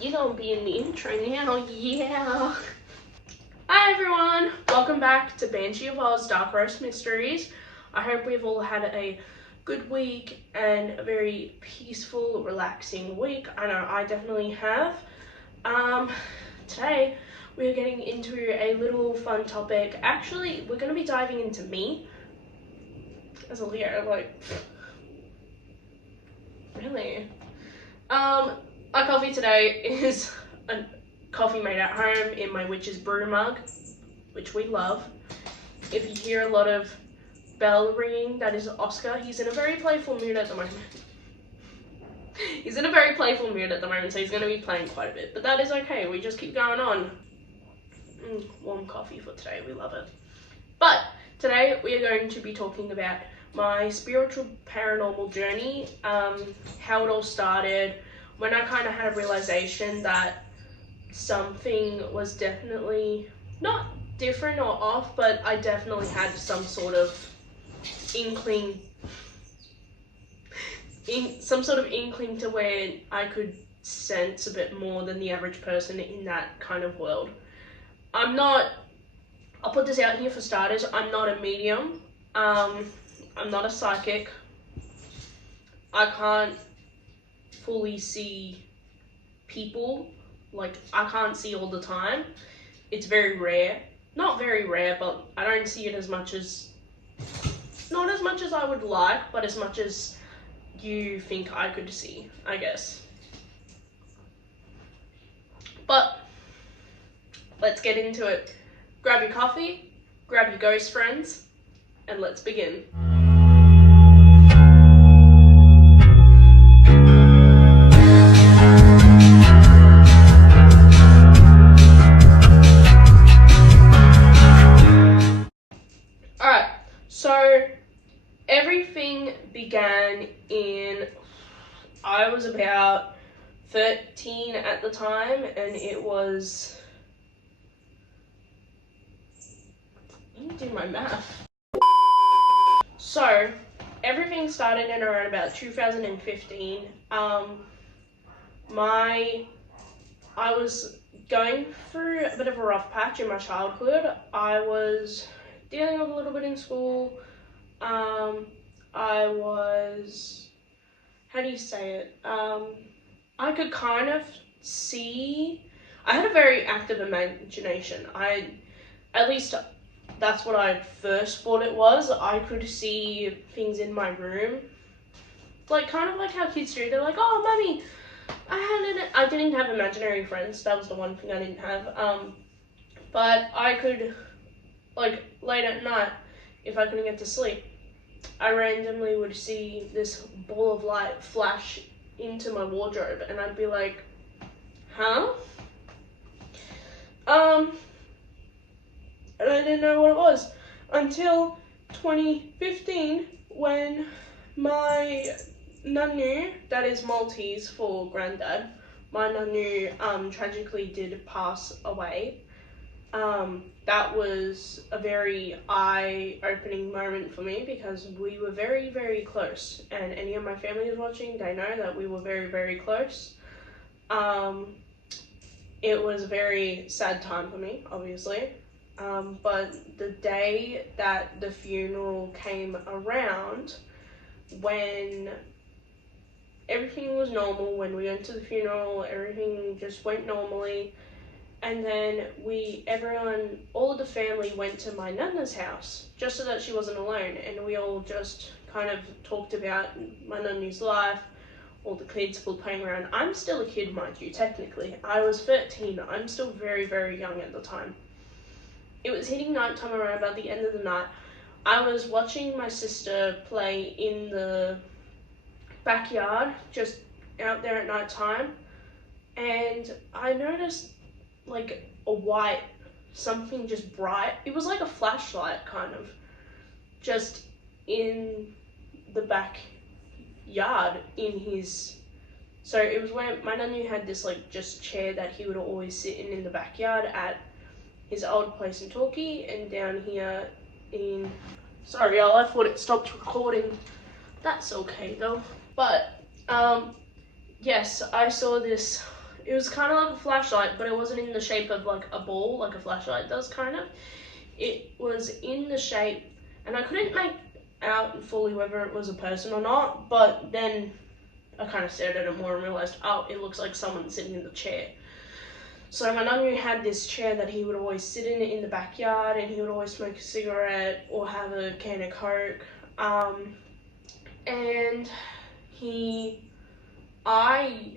You gonna be in the intro now, yeah. Hi everyone, welcome back to Banshee of Oz Dark Roast Mysteries. I hope we've all had a good week and a very peaceful, relaxing week. I know I definitely have. Today we're getting into a little fun topic. Actually, we're going to be diving into me as a Leo, like, really? My coffee today is a coffee made at home in my witch's brew mug, which we love. If you hear a lot of bell ringing, that is Oscar. He's in a very playful mood at the moment. So he's going to be playing quite a bit, but that is okay. We just keep going on. Warm coffee for today, we love it. But today we are going to be talking about my spiritual paranormal journey, how it all started, when I kind of had a realization that something was definitely not different or off, but I definitely had some sort of inkling to where I could sense a bit more than the average person in that kind of world. I'll put this out here for starters, I'm not a medium, I'm not a psychic, I can't fully see people, like I can't see all the time. It's very rare, not very rare, but I don't see it as much as, not as much as I would like, but as much as you think I could see, I guess. But let's get into it. Grab your coffee, grab your ghost friends, and let's begin. Alright, so everything began I was about 13 at the time, and it was, let me do my math. So everything started in around about 2015. I was going through a bit of a rough patch in my childhood. I was dealing with a little bit in school. I was, how do you say it? I could kind of see, I had a very active imagination. At least that's what I first thought it was. I could see things in my room. Like, kind of like how kids do. They're like, oh, mummy, I didn't have imaginary friends. That was the one thing I didn't have. But I could, like, late at night, if I couldn't get to sleep, I randomly would see this ball of light flash into my wardrobe, and I'd be like, huh? And I didn't know what it was until 2015, when my nanu, that is Maltese for granddad, my nanu tragically did pass away. That was a very eye-opening moment for me, because we were very, very close, and any of my family is watching, they know that we were very, very close. It was a very sad time for me, obviously, but the day that the funeral came around, when everything was normal, when we went to the funeral, everything just went normally. And then all of the family went to my nana's house, just so that she wasn't alone. And we all just kind of talked about my nana's life, all the kids were playing around. I'm still a kid, mind you, technically. I was 13, I'm still very, very young at the time. It was hitting nighttime around about the end of the night. I was watching my sister play in the backyard, just out there at nighttime. And I noticed like a white, something just bright. It was like a flashlight kind of, just in the backyard so it was where my nanu had this like just chair that he would always sit in the backyard at his old place in Torquay, and down here sorry y'all, I thought it stopped recording. That's okay though. But yes, I saw this It was kind of like a flashlight, but it wasn't in the shape of like a ball, like a flashlight does, kind of. It was in the shape, and I couldn't make out fully whether it was a person or not, but then I kind of stared at it more and realized, oh, it looks like someone sitting in the chair. So my nunu had this chair that he would always sit in the backyard, and he would always smoke a cigarette or have a can of Coke. And I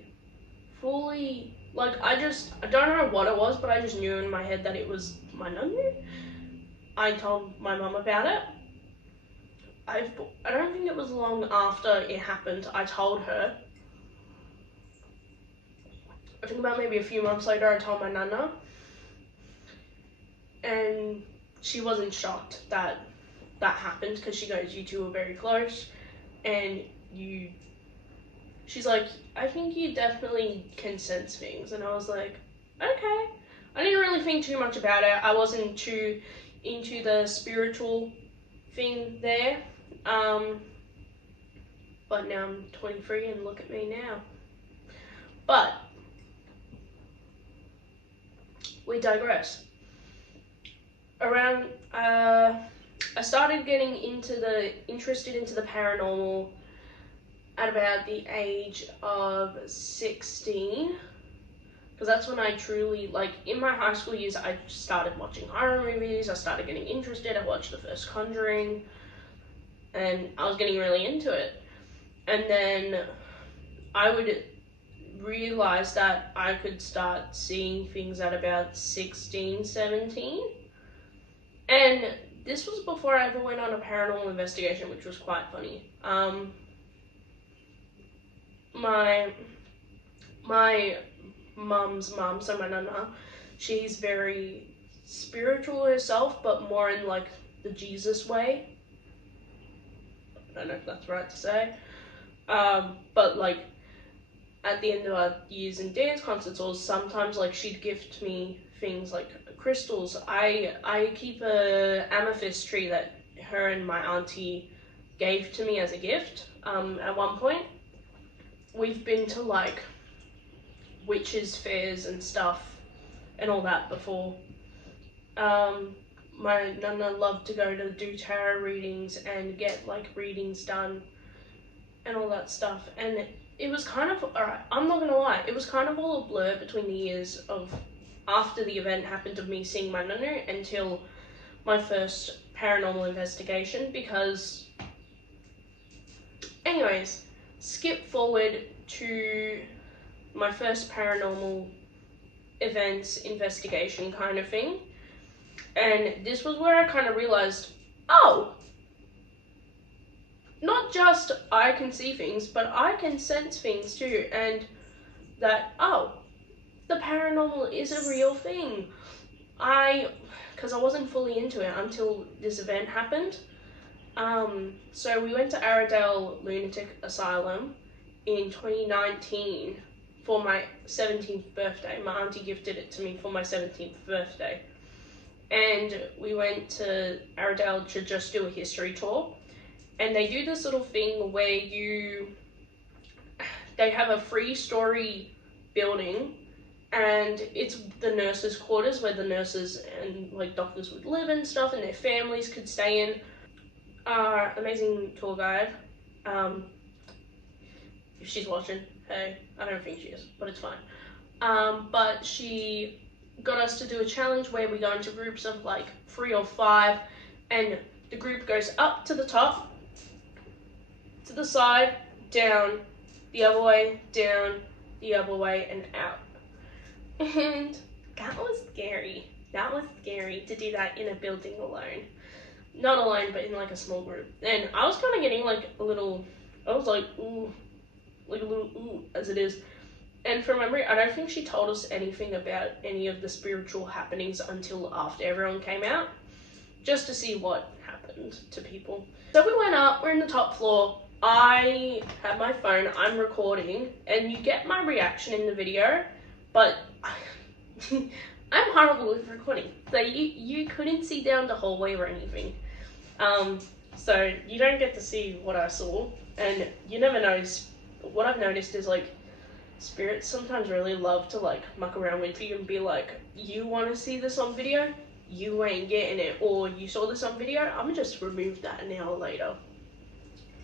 fully, like, I don't know what it was, but I just knew in my head that it was my nunu. I told my mum about it. I don't think it was long after it happened, I told her. I think about maybe a few months later, I told my nana, and she wasn't shocked that that happened, because she goes, you two were very close, and she's like, I think you definitely can sense things. And I was like, okay. I didn't really think too much about it. I wasn't too into the spiritual thing there. But now I'm 23 and look at me now. But we digress. I started getting interested into the paranormal at about the age of 16, because that's when I truly, like, in my high school years, I started watching horror movies. I started getting interested. I watched the first Conjuring, and I was getting really into it. And then I would realize that I could start seeing things at about 16, 17. And this was before I ever went on a paranormal investigation, which was quite funny. My mum's mum, so my nana, she's very spiritual herself, but more in like the Jesus way. I don't know if that's right to say. But like at the end of our years in dance concerts, or sometimes like she'd gift me things like crystals. I keep a amethyst tree that her and my auntie gave to me as a gift. At one point, we've been to like witches' fairs and stuff and all that before. My nana loved to go to do tarot readings and get like readings done and all that stuff. And it was kind of, alright, I'm not gonna lie, it was kind of all a blur between the years of after the event happened of me seeing my nunu until my first paranormal investigation, because anyways, skip forward to my first paranormal events investigation kind of thing, and this was where I kind of realized, oh, not just I can see things, but I can sense things too, and that, oh, the paranormal is a real thing. Because I wasn't fully into it until this event happened. So we went to Aradale Lunatic Asylum in 2019 for my 17th birthday. My auntie gifted it to me for my 17th birthday. And we went to Aradale to just do a history tour. And they do this little thing where they have a 3-story building, and it's the nurses' quarters where the nurses and like doctors would live and stuff, and their families could stay in. Our amazing tour guide, if she's watching, hey, I don't think she is, but it's fine. But she got us to do a challenge where we go into groups of like 3 or 5, and the group goes up to the top, to the side, down, the other way, down, the other way, and out. And that was scary. That was scary to do that in a building alone. Not alone, but in like a small group. And I was kind of getting like a little, I was like, ooh, like a little ooh, as it is. And from memory, I don't think she told us anything about any of the spiritual happenings until after everyone came out, just to see what happened to people. So we went up, we're in the top floor. I have my phone, I'm recording, and you get my reaction in the video, but I'm horrible with recording. So you couldn't see down the hallway or anything. So you don't get to see what I saw, and you never notice. What I've noticed is like spirits sometimes really love to like muck around with you and be like, you want to see this on video? You ain't getting it. Or you saw this on video? I'm gonna just remove that an hour later.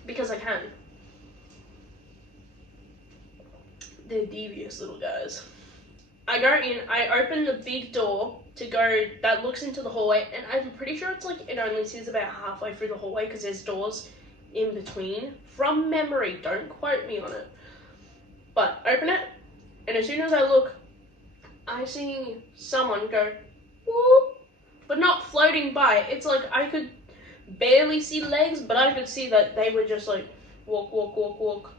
Because I can. They're devious little guys. I go in, I open the big door to go, that looks into the hallway, and I'm pretty sure it's like, it only sees about halfway through the hallway because there's doors in between. From memory, don't quote me on it. But open it, and as soon as I look, I see someone go, whoop, but not floating by. It's like I could barely see legs, but I could see that they were just like, walk, walk, walk, walk.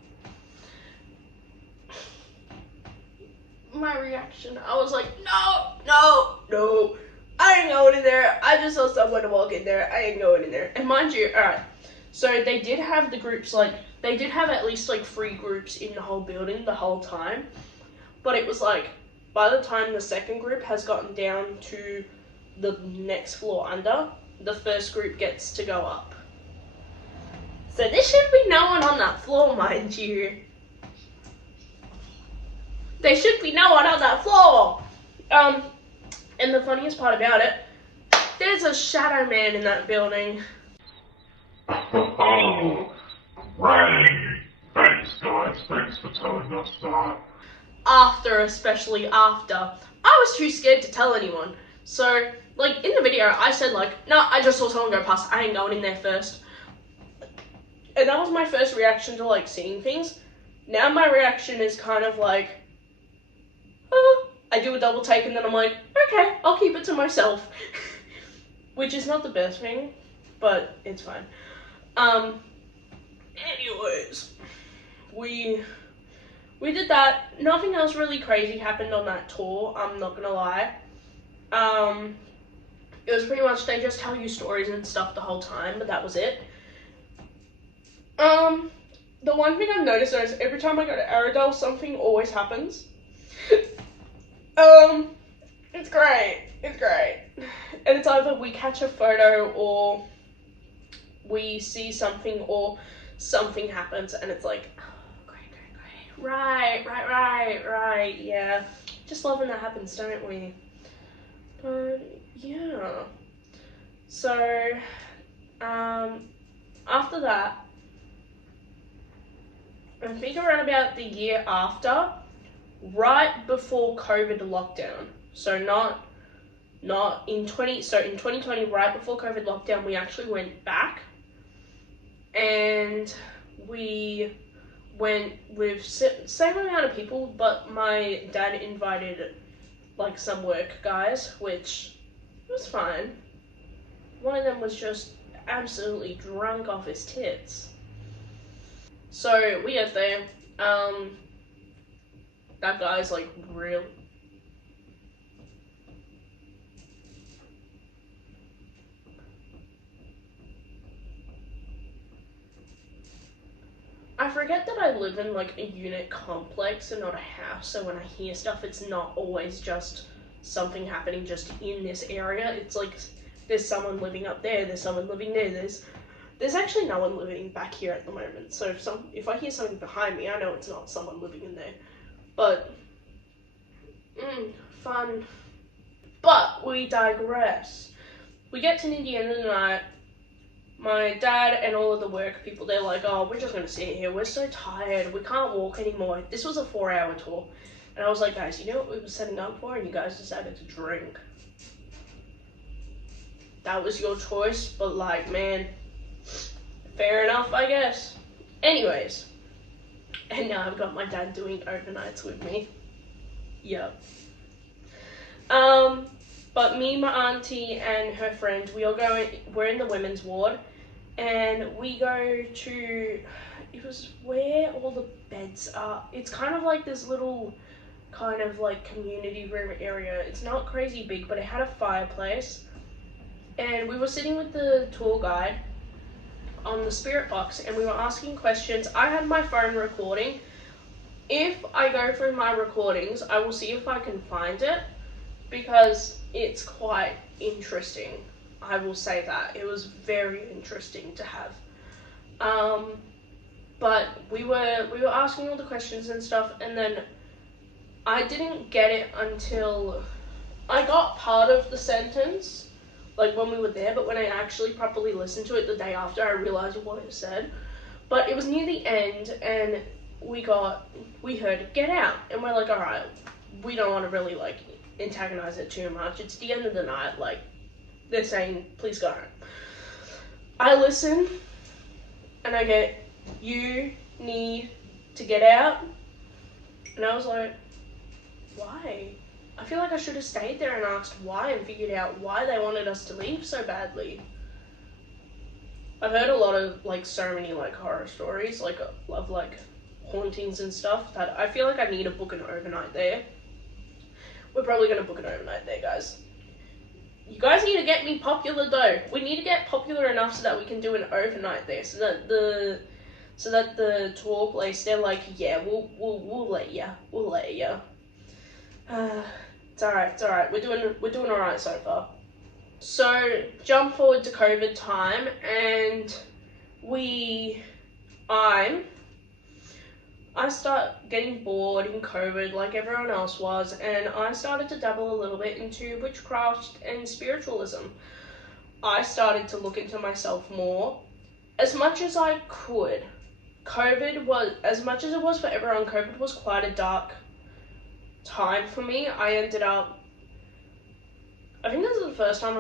My reaction, I was like, no, I ain't going in there. I just saw someone walk in there. I ain't going in there. And mind you, alright, so they did have the groups, like, they did have at least like 3 groups in the whole building the whole time. But it was like, by the time the second group has gotten down to the next floor under, the first group gets to go up. So there should be no one on that floor, mind you. There should be no one on that floor. And the funniest part about it, there's a shadow man in that building. Oh, right. Thanks, guys. Thanks for telling us that. Especially after, I was too scared to tell anyone. So, like, in the video, I said, like, no, I just saw someone go past. I ain't going in there first. And that was my first reaction to, like, seeing things. Now my reaction is kind of like, I do a double take and then I'm like, okay, I'll keep it to myself. Which is not the best thing, but it's fine. Anyways, we did that. Nothing else really crazy happened on that tour, I'm not gonna lie. It was pretty much, they just tell you stories and stuff the whole time, but that was it. The one thing I've noticed though is every time I go to Aradel, something always happens. It's great. And it's either we catch a photo or we see something or something happens and it's like, oh, great. Right, yeah. Just love when that happens, don't we? But, yeah. So, after that, I think around about the year after, right before COVID lockdown, so not in 2020, right before COVID lockdown, we actually went back, and we went with same amount of people, but my dad invited like some work guys, which was fine. One of them was just absolutely drunk off his tits. So we get there, that guy's like real. I forget that I live in like a unit complex and not a house, so when I hear stuff, it's not always just something happening just in this area. It's like there's someone living up there, there's someone living there, there's actually no one living back here at the moment. So if I hear something behind me, I know it's not someone living in there. But fun. But we digress. We get to the end of the night. My dad and all of the work people, they're like, oh, we're just gonna sit here. We're so tired. We can't walk anymore. This was a 4-hour tour. And I was like, guys, you know what we were setting up for? And you guys decided to drink. That was your choice, but like, man, fair enough, I guess. Anyways. And now I've got my dad doing overnights with me. Yep. But me, my auntie, and her friend, we're in the women's ward, and we go to, it was where all the beds are. It's kind of like this little kind of like community room area. It's not crazy big, but it had a fireplace, and we were sitting with the tour guide on the spirit box, and we were asking questions. I had my phone recording. If I go through my recordings, I will see if I can find it, because it's quite interesting. I will say that. It was very interesting to have. But we were asking all the questions and stuff, and then I didn't get it until I got part of the sentence, like when we were there, but when I actually properly listened to it the day after, I realized what it said. But it was near the end, and we heard "get out," and we're like, all right, we don't want to really like antagonize it too much. It's the end of the night, like they're saying, please go home. I listen, and I get, you need to get out, and I was like, why? I feel like I should have stayed there and asked why and figured out why they wanted us to leave so badly. I've heard a lot of like so many like horror stories like of like hauntings and stuff that I feel like I need to book an overnight there. We're probably gonna book an overnight there, guys. You guys need to get me popular though. We need to get popular enough so that we can do an overnight there, so that the tour place, they're like, yeah, we'll let ya. It's alright. We're doing alright so far. So jump forward to COVID time, and I start getting bored in COVID like everyone else was, and I started to dabble a little bit into witchcraft and spiritualism. I started to look into myself more as much as I could. COVID was, as much as it was for everyone, COVID was quite a dark time for me. I think this is the first time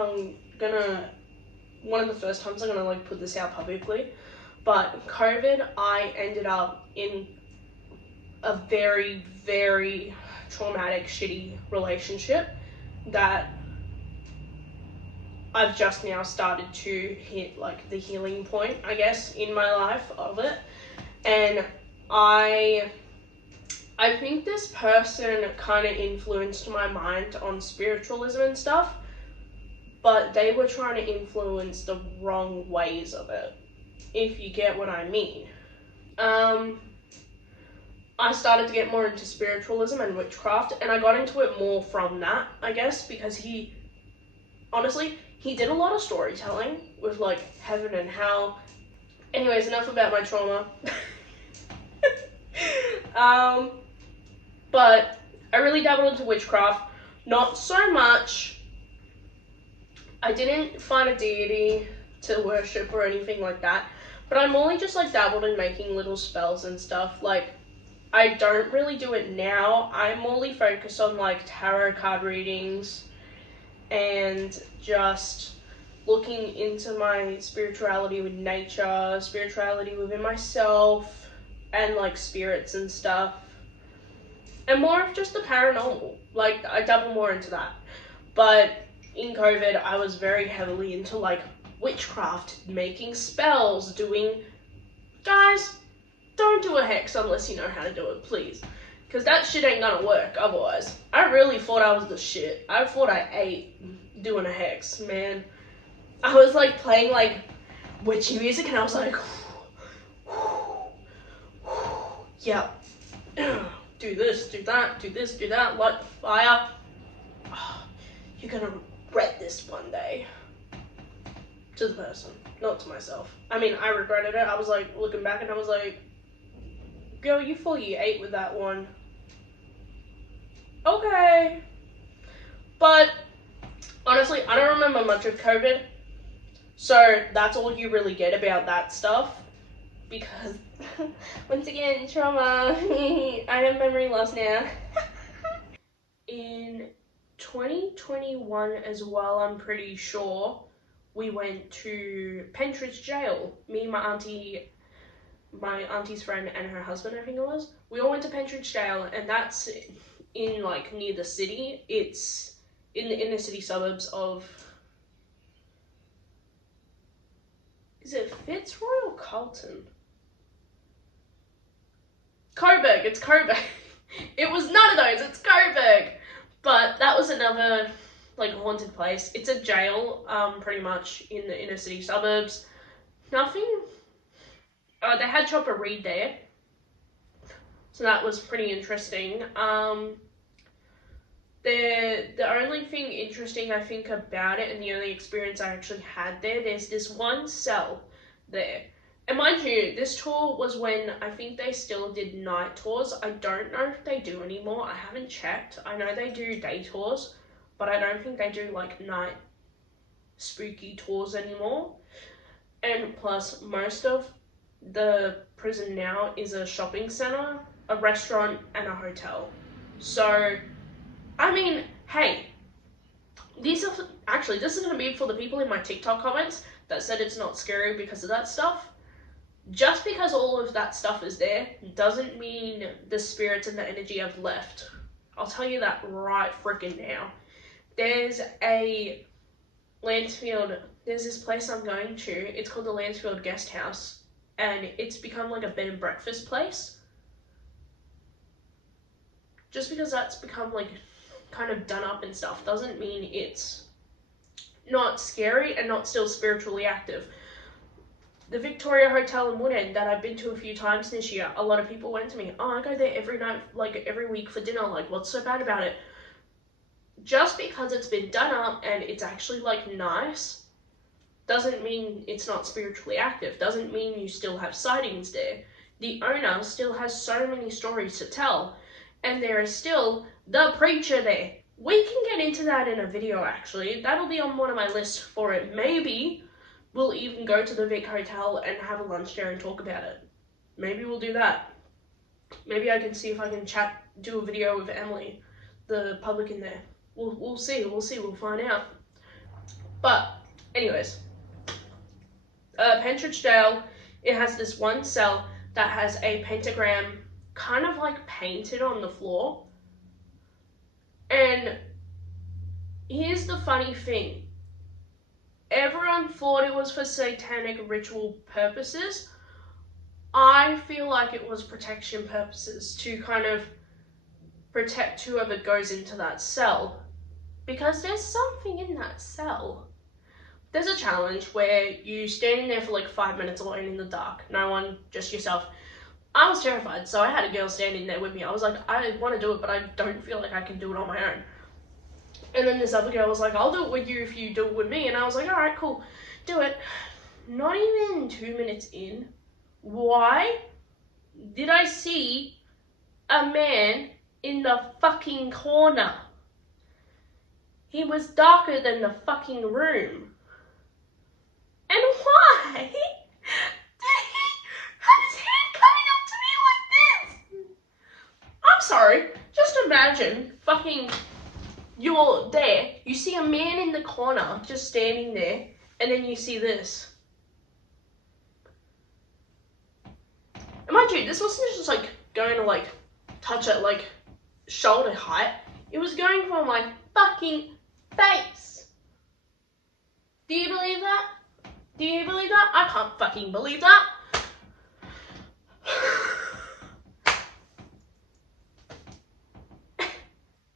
one of the first times I'm gonna like put this out publicly, but COVID, I ended up in a very, very traumatic, shitty relationship that I've just now started to hit like the healing point, I guess, in my life of it. And I think this person kind of influenced my mind on spiritualism and stuff, but they were trying to influence the wrong ways of it, if you get what I mean. I started to get more into spiritualism and witchcraft, and I got into it more from that, I guess, because he did a lot of storytelling with like heaven and hell. Anyways, enough about my trauma. But I really dabbled into witchcraft, not so much. I didn't find a deity to worship or anything like that, but I more just like dabbled in making little spells and stuff. Like, I don't really do it now. I'm more focused on like tarot card readings and just looking into my spirituality with nature, spirituality within myself, and like spirits and stuff. And more of just the paranormal. Like, I dabble more into that. But in COVID, I was very heavily into like witchcraft, making spells, guys, don't do a hex unless you know how to do it, please. Because that shit ain't gonna work otherwise. I really thought I was the shit. I thought I ate doing a hex, man. I was like playing like witchy music and I was like, yeah, do this, do that, do this, do that, light the fire. Oh, you're gonna regret this one day. To the person, not to myself. I mean, I regretted it. I was like looking back and I was like, girl, you fully ate with that one. Okay. But honestly, I don't remember much of COVID. So that's all you really get about that stuff. Because, once again, trauma. I have memory loss now. In 2021 as well, I'm pretty sure, we went to Pentridge Jail. Me, my auntie's friend and her husband, I think it was. We all went to Pentridge Jail, and that's in like near the city. It's in the inner city suburbs of, is it Fitzroy or Carlton? Coburg, it's Coburg. It was none of those, it's Coburg. But that was another like haunted place. It's a jail, pretty much in the inner city suburbs. Nothing. They had Chopper Reed there, so that was pretty interesting. The only thing interesting I think about it, and the only experience I actually had there, there's this one cell there, And mind you, this tour was when I think they still did night tours. I don't know if they do anymore. I haven't checked. I know they do day tours, but I don't think they do like night spooky tours anymore. And plus, most of the prison now is a shopping center, a restaurant, and a hotel. So, I mean, hey, this is going to be for the people in my TikTok comments that said it's not scary because of that stuff. Just because all of that stuff is there doesn't mean the spirits and the energy have left. I'll tell you that right freaking now. There's a Lancefield, there's this place I'm going to. It's called the Lancefield Guest House, and it's become like a bed and breakfast place. Just because that's become like kind of done up and stuff doesn't mean it's not scary and not still spiritually active. The Victoria Hotel in Woodend that I've been to a few times this year, a lot of people went to me, oh, I go there every night, like every week for dinner, like what's so bad about it? Just because it's been done up and it's actually like nice doesn't mean it's not spiritually active, doesn't mean you still have sightings there. The owner still has so many stories to tell, and there is still the preacher there. We can get into that in a video actually. That'll be on one of my lists for it. Maybe we'll even go to the Vic Hotel and have a lunch there and talk about it. Maybe we'll do that. Maybe I can see if I can do a video with Emily, the publican there. We'll see, we'll find out. But, anyways, Pentridge Jail, it has this one cell that has a pentagram kind of like painted on the floor. And here's the funny thing. Everyone thought it was for satanic ritual purposes. I feel like it was protection purposes to kind of protect whoever goes into that cell. Because there's something in that cell. There's a challenge where you stand in there for like 5 minutes alone in the dark. No one, just yourself. I was terrified, so I had a girl standing there with me. I was like, I want to do it, but I don't feel like I can do it on my own. And then this other girl was like, I'll do it with you if you do it with me. And I was like, all right, cool, do it. Not even 2 minutes in, why did I see a man in the fucking corner? He was darker than the fucking room. And why did he have his hand coming up to me like this? I'm sorry, just imagine fucking you're there, you see a man in the corner just standing there, and then you see this. And mind you, this wasn't just like going to like touch it like shoulder height. It was going for my fucking face. Do you believe that? Do you believe that? I can't fucking believe that.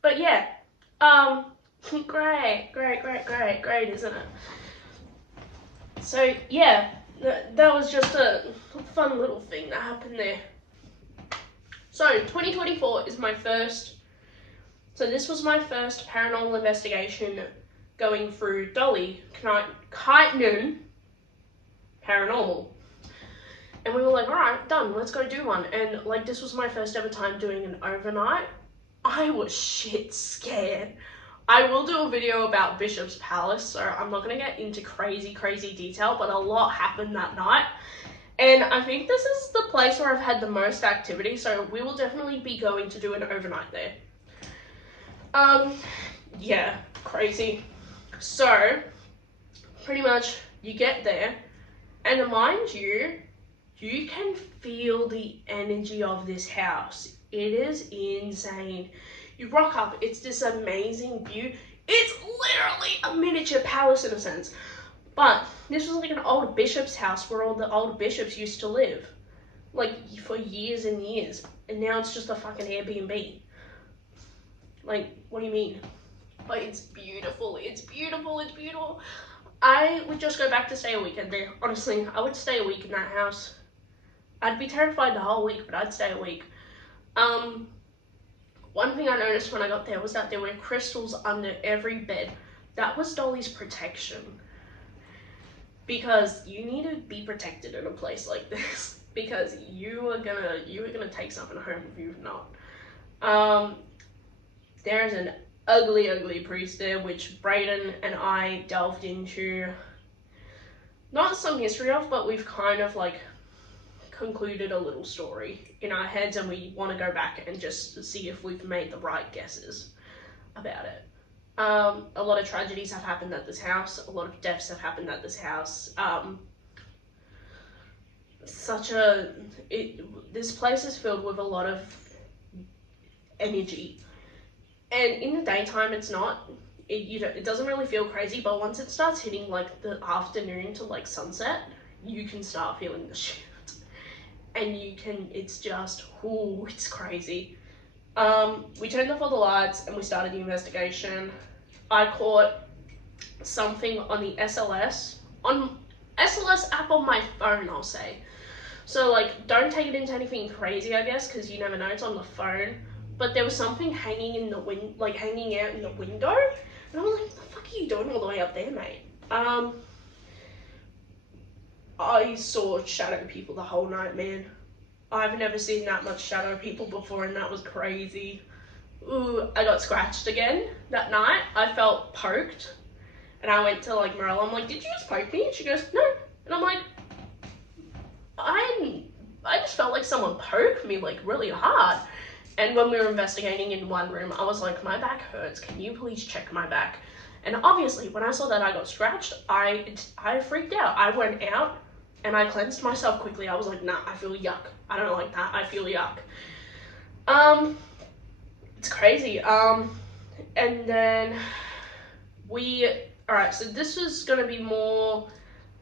But yeah, great, isn't it? So yeah, that was just a fun little thing that happened there. So 2024 is my first, so this was my first paranormal investigation going through Dolly Kyneton Paranormal. And we were like, all right, done, let's go do one. And like, this was my first ever time doing an overnight. I was shit scared. I will do a video about Bishop's Palace, so I'm not going to get into crazy detail, but a lot happened that night. And I think this is the place where I've had the most activity, so we will definitely be going to do an overnight there. Yeah, crazy. So, pretty much, you get there, and mind you, you can feel the energy of this house. It is insane. You rock up, it's this amazing view. It's literally a miniature palace in a sense. But this was like an old bishop's house where all the old bishops used to live. Like, for years and years. And now it's just a fucking Airbnb. Like, what do you mean? Like, it's beautiful, it's beautiful. I would just go back to stay a weekend there. Honestly, I would stay a week in that house. I'd be terrified the whole week, but I'd stay a week. One thing I noticed when I got there was that there were crystals under every bed. That was Dolly's protection. because you need to be protected in a place like this because you are gonna take something home if you've not. There's an ugly priest there, which Brayden and I delved into, not some history of, but we've kind of like concluded a little story in our heads, and we want to go back and just see if we've made the right guesses about it. A lot of tragedies have happened at this house. A lot of deaths have happened at this house. This place is filled with a lot of energy, and in the daytime it's not. It doesn't really feel crazy, but once it starts hitting like the afternoon to like sunset, you can start feeling the shit, and it's just, ooh, it's crazy. We turned off all the lights and we started the investigation. I caught something on the SLS app on my phone, I'll say. So like, don't take it into anything crazy, I guess, because you never know, it's on the phone. But there was something hanging in the hanging out in the window, and I was like, what the fuck are you doing all the way up there, mate? I saw shadow people the whole night, man. I've never seen that much shadow people before, and that was crazy. Ooh, I got scratched again that night. I felt poked, and I went to like Morella. I'm like, did you just poke me? And she goes, no. And I'm like, I just felt like someone poked me like really hard. And when we were investigating in one room, I was like, my back hurts. Can you please check my back? And obviously, when I saw that I got scratched, I freaked out. I went out and I cleansed myself quickly. I was like, nah, I feel yuck. I don't like that. I feel yuck. It's crazy. And then alright, so this was gonna be more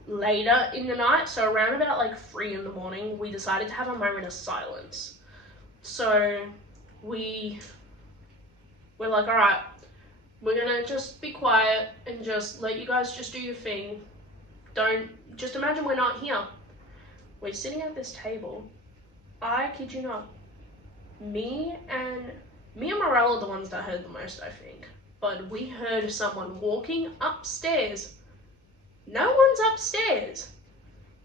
later in the night. So around about like 3 in the morning, we decided to have a moment of silence. So we're like, alright, we're gonna just be quiet and just let you guys just do your thing. Just imagine we're not here. We're sitting at this table. I kid you not. Me and Morel are the ones that heard the most, I think. But we heard someone walking upstairs. No one's upstairs.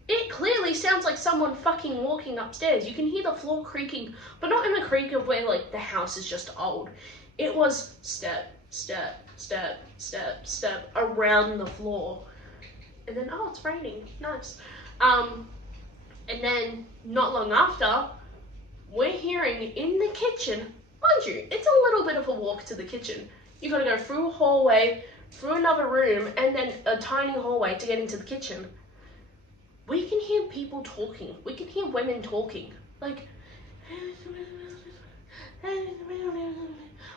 It clearly sounds like someone fucking walking upstairs. You can hear the floor creaking, but not in the creak of where like the house is just old. It was step, step, step, step, step around the floor. And then, oh, it's raining. Nice. And then not long after, we're hearing in the kitchen, mind you, it's a little bit of a walk to the kitchen. You gotta go through a hallway, through another room, and then a tiny hallway to get into the kitchen. We can hear people talking. We can hear women talking. Like,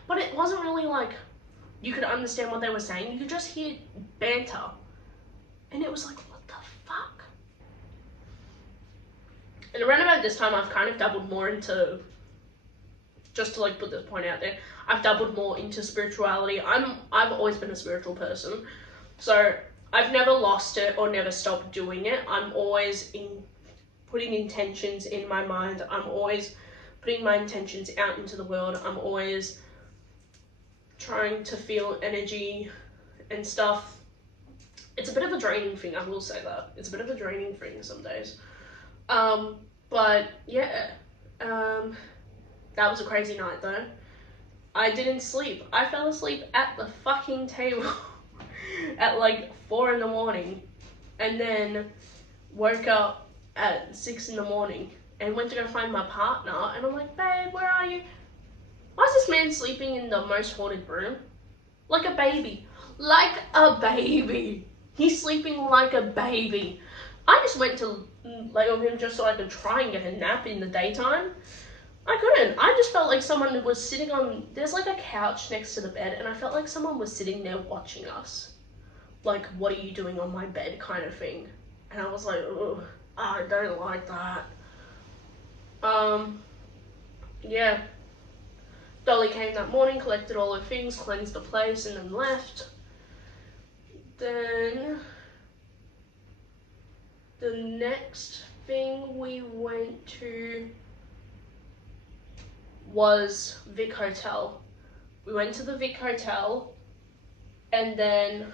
but it wasn't really like you could understand what they were saying. You could just hear banter. And it was like, what the fuck? And around about this time, I've kind of dabbled more into, just to like put this point out there, I've dabbled more into spirituality. I've always been a spiritual person. So I've never lost it or never stopped doing it. I'm always putting intentions in my mind. I'm always putting my intentions out into the world. I'm always trying to feel energy and stuff. It's a bit of a draining thing, I will say that. It's a bit of a draining thing some days. But yeah, that was a crazy night though. I didn't sleep. I fell asleep at the fucking table at like 4 in the morning, and then woke up at 6 in the morning and went to go find my partner, and I'm like, babe, where are you? Why is this man sleeping in the most haunted room? Like a baby. Like a baby. He's sleeping like a baby. I just went to lay on him just so I could try and get a nap in the daytime. I couldn't. I just felt like someone was sitting on, there's like a couch next to the bed, and I felt like someone was sitting there watching us. Like, what are you doing on my bed kind of thing. And I was like, ugh, I don't like that. Yeah. Dolly came that morning, collected all her things, cleansed the place, and then left. Then the next thing we went to was Vic Hotel. We went to the Vic Hotel, and then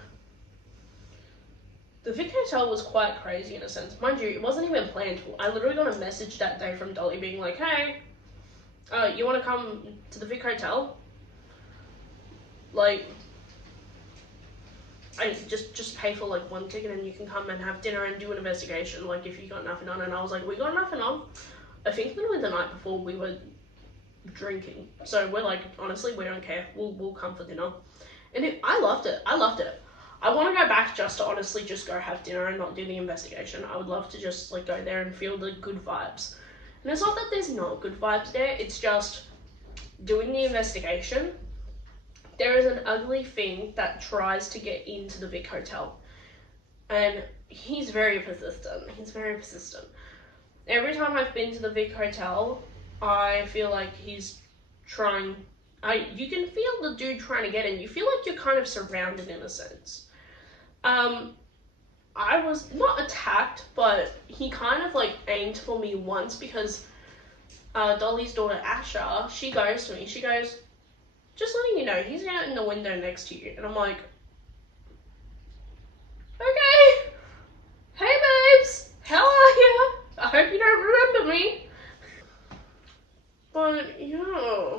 The Vic Hotel was quite crazy in a sense. Mind you, it wasn't even planned. I literally got a message that day from Dolly being like, hey, you want to come to the Vic Hotel? Like, I just pay for like one ticket and you can come and have dinner and do an investigation, like if you got nothing on. And I was like, we got nothing on. I think literally the night before we were drinking. So we're like, honestly, we don't care. We'll come for dinner. And I loved it. I loved it. I want to go back just to honestly just go have dinner and not do the investigation. I would love to just like go there and feel the good vibes. And it's not that there's not good vibes there, it's just doing the investigation. There is an ugly thing that tries to get into the Vic Hotel. And he's very persistent. Every time I've been to the Vic Hotel, I feel like he's trying... you can feel the dude trying to get in. You feel like you're kind of surrounded in a sense. I was not attacked, but he kind of like aimed for me once because Dolly's daughter Asha, she goes to me, she goes, just letting you know, he's out in the window next to you. And I'm like, okay, hey babes, how are you? I hope you don't remember me. But, yeah,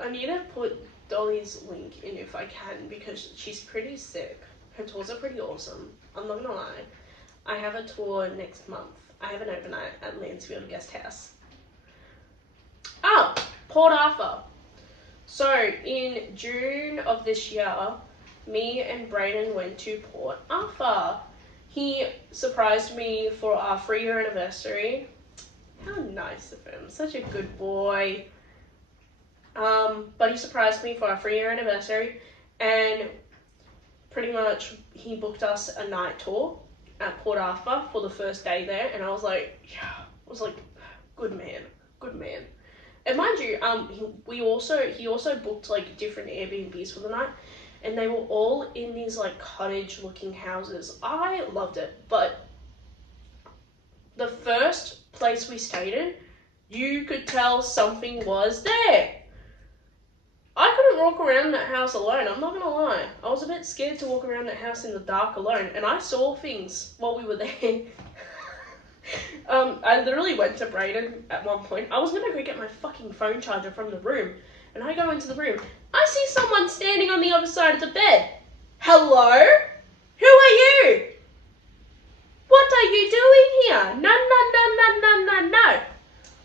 I need to put Dolly's link in if I can because she's pretty sick. Her tours are pretty awesome. I'm not gonna lie. I have a tour next month. I have an overnight at Lansfield Guest House. Oh, Port Arthur. So in June of this year, me and Brayden went to Port Arthur. He surprised me for our 3-year anniversary. How nice of him. Such a good boy. But he surprised me for our 3-year anniversary, and pretty much he booked us a night tour at Port Arthur for the first day there, and I was like, good man. And mind you, he also booked like different Airbnbs for the night, and they were all in these like cottage looking houses. I loved it, but the first place we stayed in, you could tell something was there. I couldn't walk around that house alone, I'm not gonna lie. I was a bit scared to walk around that house in the dark alone, and I saw things while we were there. I literally went to Brayden at one point. I was gonna go get my fucking phone charger from the room, and I go into the room. I see someone standing on the other side of the bed. Hello? Who are you? What are you doing here? No.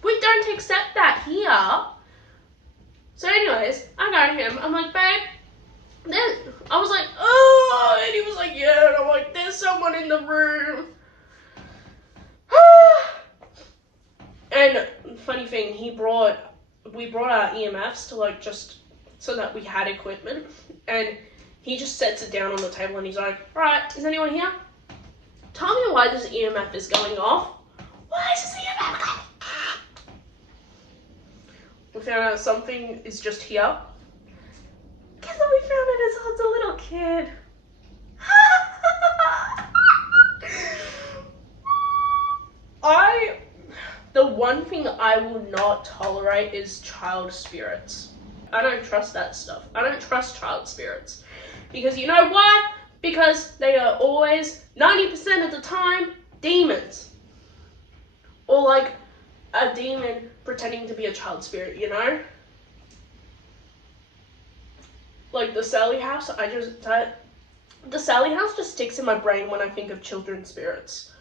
We don't accept that here. So anyways, I go to him. I'm like, babe, I was like, oh, and he was like, yeah. And I'm like, there's someone in the room. And funny thing, we brought our EMFs to like just so that we had equipment. And he just sets it down on the table and he's like, all right, is anyone here? Tell me why this EMF is going off. Why is this EMF going off? We found out something is just here. Guess what we found out as a little kid. The one thing I will not tolerate is child spirits. I don't trust that stuff. I don't trust child spirits. Because you know why? Because they are always, 90% of the time, demons. Or like a demon pretending to be a child spirit, you know? Like the Sally house, the Sally house just sticks in my brain when I think of children's spirits.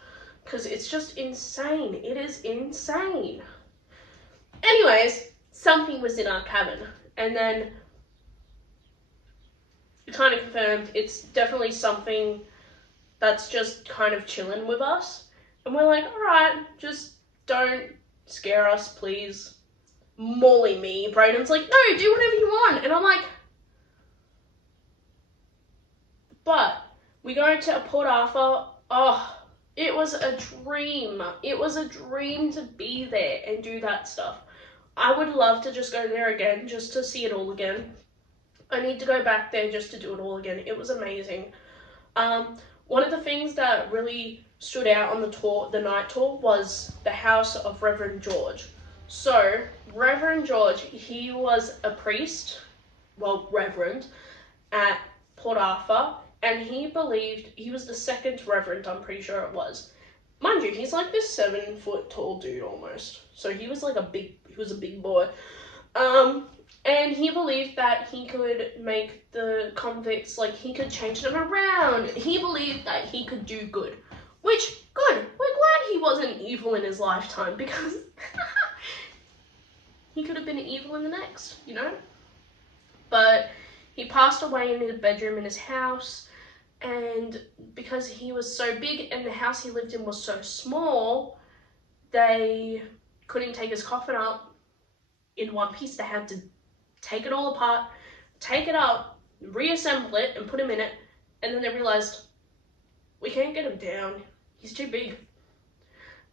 Because it's just insane. It is insane. Anyways, something was in our cabin. And then it kind of confirmed it's definitely something that's just kind of chilling with us. And we're like, alright, just don't scare us, please. Molly me. Brayden's like, no, do whatever you want. And I'm like, but we go to Port Arthur. Oh, it was a dream. It was a dream to be there and do that stuff. I would love to just go there again, just to see it all again. I need to go back there just to do it all again. It was amazing. One of the things that really stood out on the night tour, was the house of Reverend George. So, Reverend George, he was a priest, well, reverend, at Port Arthur, and he believed he was the second reverend, I'm pretty sure it was. Mind you, he's like this 7 foot tall dude almost. So he was a big boy. And he believed that he could make the convicts, like, he could change them around. He believed that he could do good. Which, good. We're glad he wasn't evil in his lifetime, because he could have been evil in the next, you know? But he passed away in his bedroom in his house, and because he was so big and the house he lived in was so small, they couldn't take his coffin up in one piece. They had to take it all apart, take it up, reassemble it, and put him in it, and then they realized, we can't get him down. He's too big.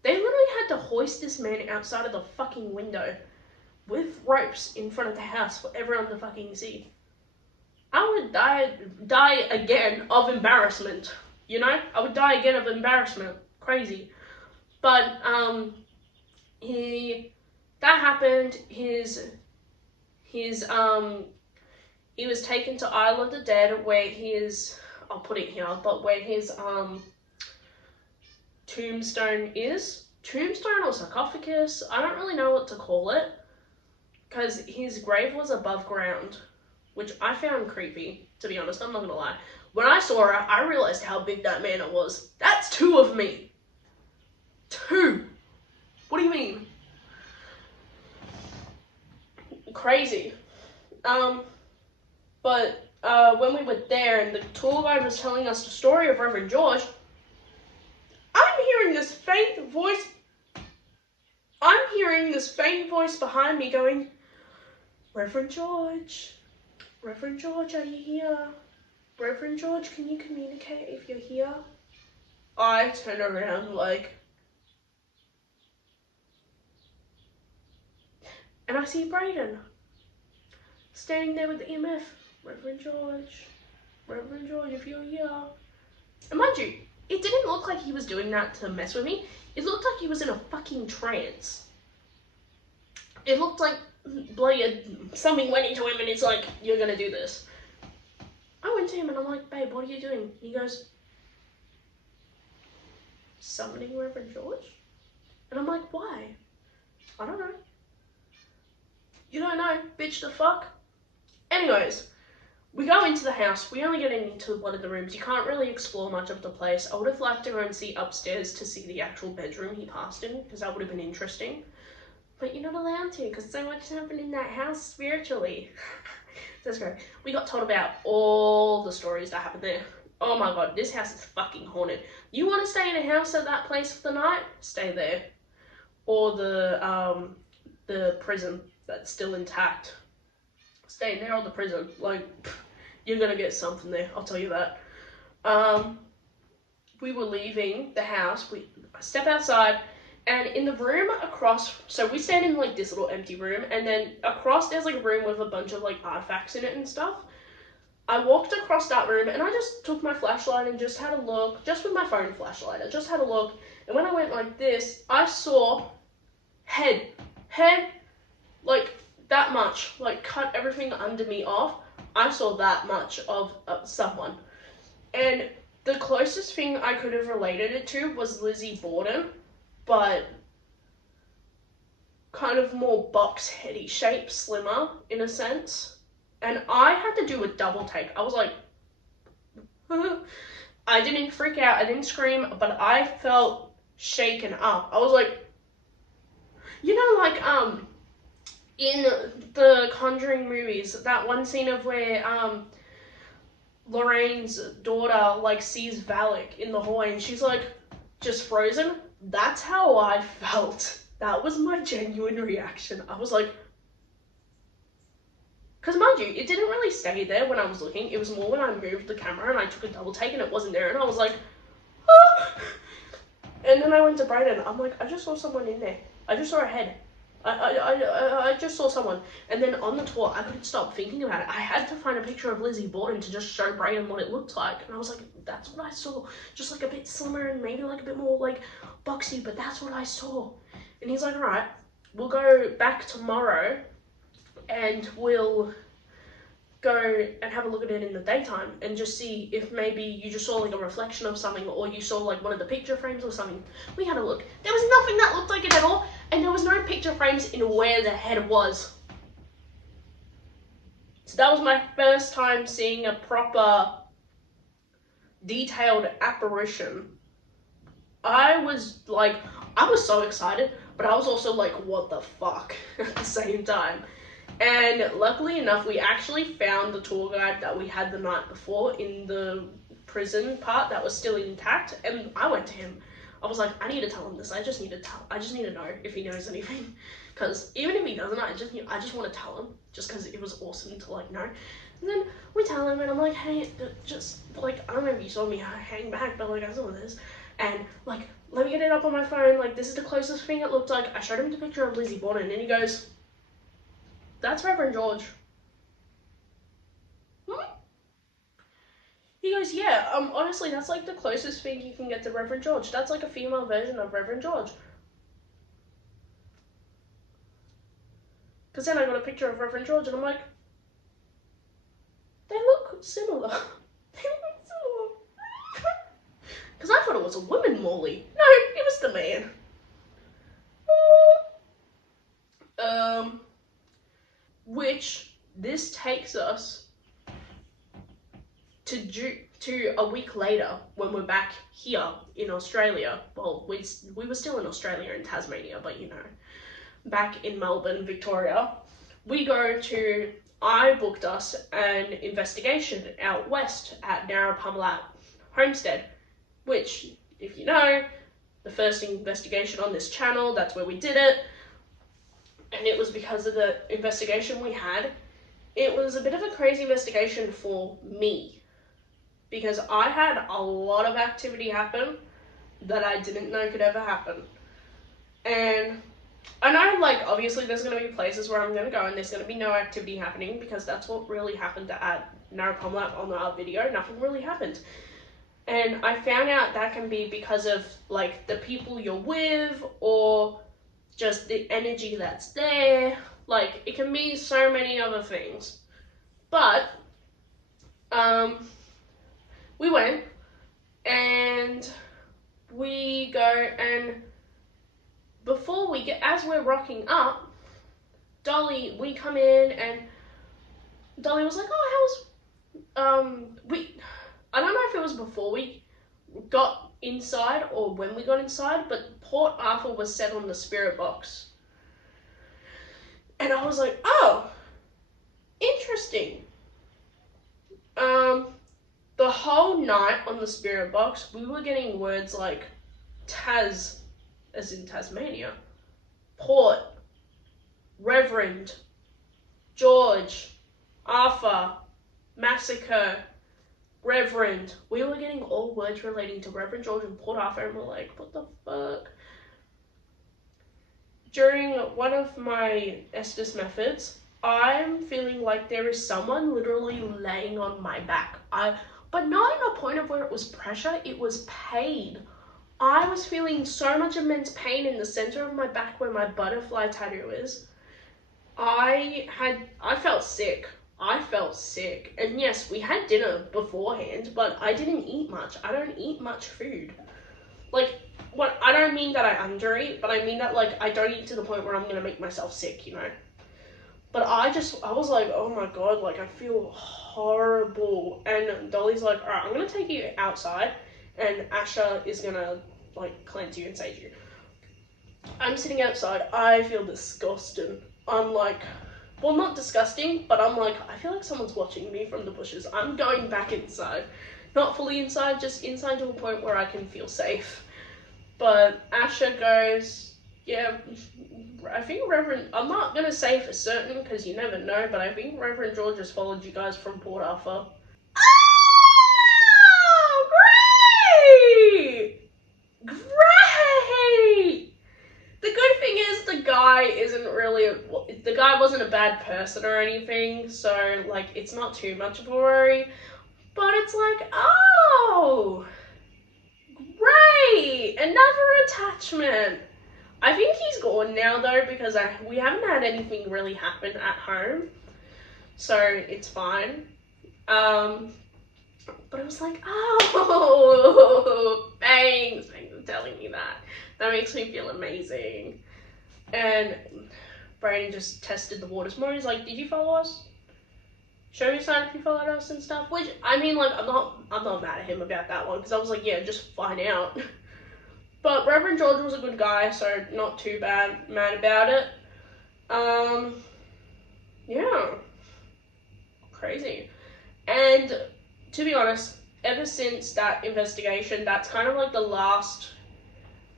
They literally had to hoist this man outside of the fucking window with ropes in front of the house for everyone to fucking see. I would die again of embarrassment, you know? I would die again of embarrassment. Crazy. But, that happened. He was taken to Isle of the Dead, where I'll put it here, but where his, tombstone is. Tombstone or sarcophagus, I don't really know what to call it, because his grave was above ground, which I found creepy, to be honest, I'm not gonna lie. When I saw it, I realized how big that man was. That's 2 of me. 2. What do you mean? Crazy. But when we were there and the tour guide was telling us the story of Reverend George, I'm hearing this faint voice behind me going, Reverend George, are you here? Reverend George, can you communicate if you're here? I turn around and I see Brayden standing there with the EMF. Reverend George, if you're here. And mind you, it didn't look like he was doing that to mess with me. It looked like he was in a fucking trance. It looked like something went into him and it's like, you're gonna do this. I went to him and I'm like, babe, what are you doing? He goes, summoning Reverend George? And I'm like, why? I don't know. You don't know, bitch, the fuck? Anyways, we go into the house. We only get into one of the rooms. You can't really explore much of the place. I would have liked to go and see upstairs to see the actual bedroom he passed in, because that would have been interesting. But you're not allowed to, because so much happened in that house spiritually. That's great. We got told about all the stories that happened there. Oh my god, this house is fucking haunted. You want to stay in a house at that place for the night? Stay there. Or the prison that's still intact. Stay in there or the prison. You're gonna get something there, I'll tell you that. We were leaving the house. I step outside, and in the room across, so we stand in this little empty room, and then across there's a room with a bunch of artifacts in it and stuff. I walked across that room and I just took my flashlight and just had a look, just with my phone flashlight, I just had a look, and when I went like this, I saw head, that much, cut everything under me off. I saw that much of someone. And the closest thing I could have related it to was Lizzie Borden, but kind of more box heady shape, slimmer in a sense. And I had to do a double take. I was like, I didn't freak out, I didn't scream, but I felt shaken up. I was like, in the Conjuring movies, that one scene of where Lorraine's daughter sees Valak in the hallway and she's just frozen. That's how I felt. That was my genuine reaction. I was like, because mind you, it didn't really stay there when I was looking. It was more when I moved the camera and I took a double take and it wasn't there, and I was like, ah! And then I went to Brayden. I'm like, I just saw someone in there. I just saw a head. I just saw someone. And then on the tour, I couldn't stop thinking about it. I had to find a picture of Lizzie Borden to just show Brayden what it looked like. And I was like, that's what I saw. Just a bit slimmer and maybe a bit more boxy, but that's what I saw. And he's like, all right, we'll go back tomorrow and we'll go and have a look at it in the daytime and just see if maybe you just saw like a reflection of something, or you saw like one of the picture frames or something. We had a look. There was nothing that looked like it at all, and there was no picture frames in where the head was. So that was my first time seeing a proper detailed apparition. I was so excited, but I was also like, what the fuck at the same time. And luckily enough, we actually found the tour guide that we had the night before in the prison part that was still intact, and I went to him. I was like, I need to tell him this. I just need to know if he knows anything, because even if he doesn't, I just want to tell him, just because it was awesome to like know. And then we tell him, and I'm like, hey, just like, I don't know if you saw me hang back, but like I saw this, and like, let me get it up on my phone. Like, this is the closest thing it looked like. I showed him the picture of Lizzie Borden, and he goes, that's Reverend George. He goes, yeah, honestly, that's like the closest thing you can get to Reverend George. That's like a female version of Reverend George. Because then I got a picture of Reverend George, and I'm like, they look similar. They look similar. Because I thought it was a woman, Morley. No, it was the man. Which this takes us to a week later when we're back here in Australia. Well, we were still in Australia in Tasmania, but you know, back in Melbourne, Victoria. I booked us an investigation out west at Narrapumla Homestead, which, if you know, the first investigation on this channel, that's where we did it. And it was because of the investigation we had. It was a bit of a crazy investigation for me, because I had a lot of activity happen that I didn't know could ever happen. And I know, like, obviously there's going to be places where I'm going to go and there's going to be no activity happening, because that's what really happened at Narrapumla on our video. Nothing really happened. And I found out that can be because of, like, the people you're with, or just the energy that's there. Like, it can be so many other things. But we went, and we go, and before we get, as we're rocking up, we come in, and Dolly was like, oh, I don't know if it was before we got inside or when we got inside, but Port Arthur was set on the spirit box. And I was like, oh, interesting. The whole night on the spirit box, we were getting words like Tas, as in Tasmania, Port, Reverend, George, Arthur, Massacre, Reverend. We were getting all words relating to Reverend George and Port Arthur, and we're like, what the fuck? During one of my Estes methods, I'm feeling like there is someone literally laying on my back. But not in a point of where it was pressure, it was pain. I was feeling so much immense pain in the center of my back where my butterfly tattoo is. I felt sick. And yes, we had dinner beforehand, but I didn't eat much. I don't eat much food. Like, what, I don't mean that I undereat, but I mean that, like, I don't eat to the point where I'm gonna make myself sick, you know? But I was like, oh my god, like, I feel horrible. And Dolly's like, alright, I'm gonna take you outside, and Asha is gonna, like, cleanse you and sage you. I'm sitting outside, I feel disgusting. I'm like, well, not disgusting, but I'm like, I feel like someone's watching me from the bushes. I'm going back inside. Not fully inside, just inside to a point where I can feel safe. But Asha goes, yeah, I think Reverend, I'm not going to say for certain because you never know, but I think Reverend George has followed you guys from Port Arthur. Oh, great! Great! The good thing is the guy wasn't a bad person or anything, so, like, it's not too much of a worry. But it's like, oh, great, another attachment. I think he's gone now, though, because we haven't had anything really happen at home. so it's fine. But it was like, oh, thanks for telling me that. That makes me feel amazing. And Brandon just tested the waters more. He's like, did you follow us? Show me a sign if you followed us and stuff. Which, I mean, like, I'm not mad at him about that one, because I was like, yeah, just find out. But Reverend George was a good guy, so not too mad about it. Yeah. Crazy. And to be honest, ever since that investigation, that's kind of like the last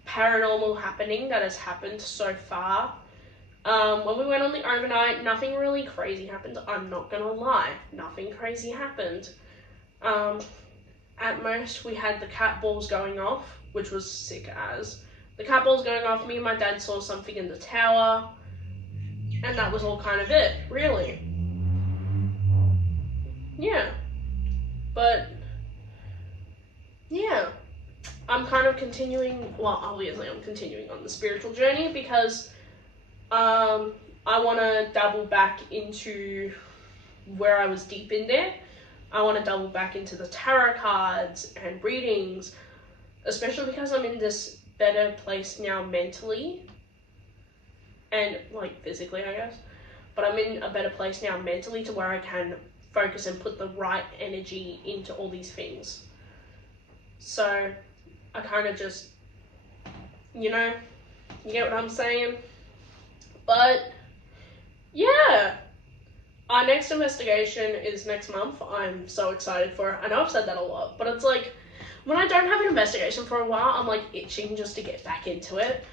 paranormal happening that has happened so far. When we went on the overnight, nothing really crazy happened. I'm not gonna lie, nothing crazy happened. At most, we had the cat balls going off, which was sick as. The cat balls going off, me and my dad saw something in the tower, and that was all kind of it, really. Yeah. But, yeah. I'm kind of continuing, well, obviously I'm continuing on the spiritual journey, because I want to double back into where I was deep in there. I want to double back into the tarot cards and readings, especially because I'm in this better place now mentally and like physically, I guess. But I'm in a better place now mentally to where I can focus and put the right energy into all these things. So I kind of just, you know, you get what I'm saying? But yeah, our next investigation is next month. I'm so excited for it. I know I've said that a lot, but it's like, when I don't have an investigation for a while, I'm like itching just to get back into it.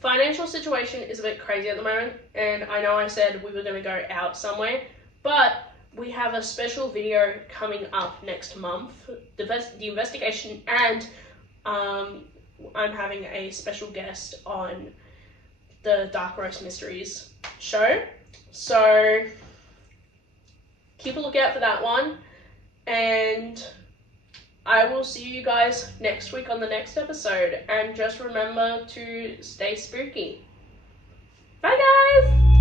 Financial situation is a bit crazy at the moment, and I know I said we were going to go out somewhere, but we have a special video coming up next month, the investigation, and I'm having a special guest on the Dark Roast Mysteries show, so keep a lookout for that one, and I will see you guys next week on the next episode, and just remember to stay spooky. Bye guys!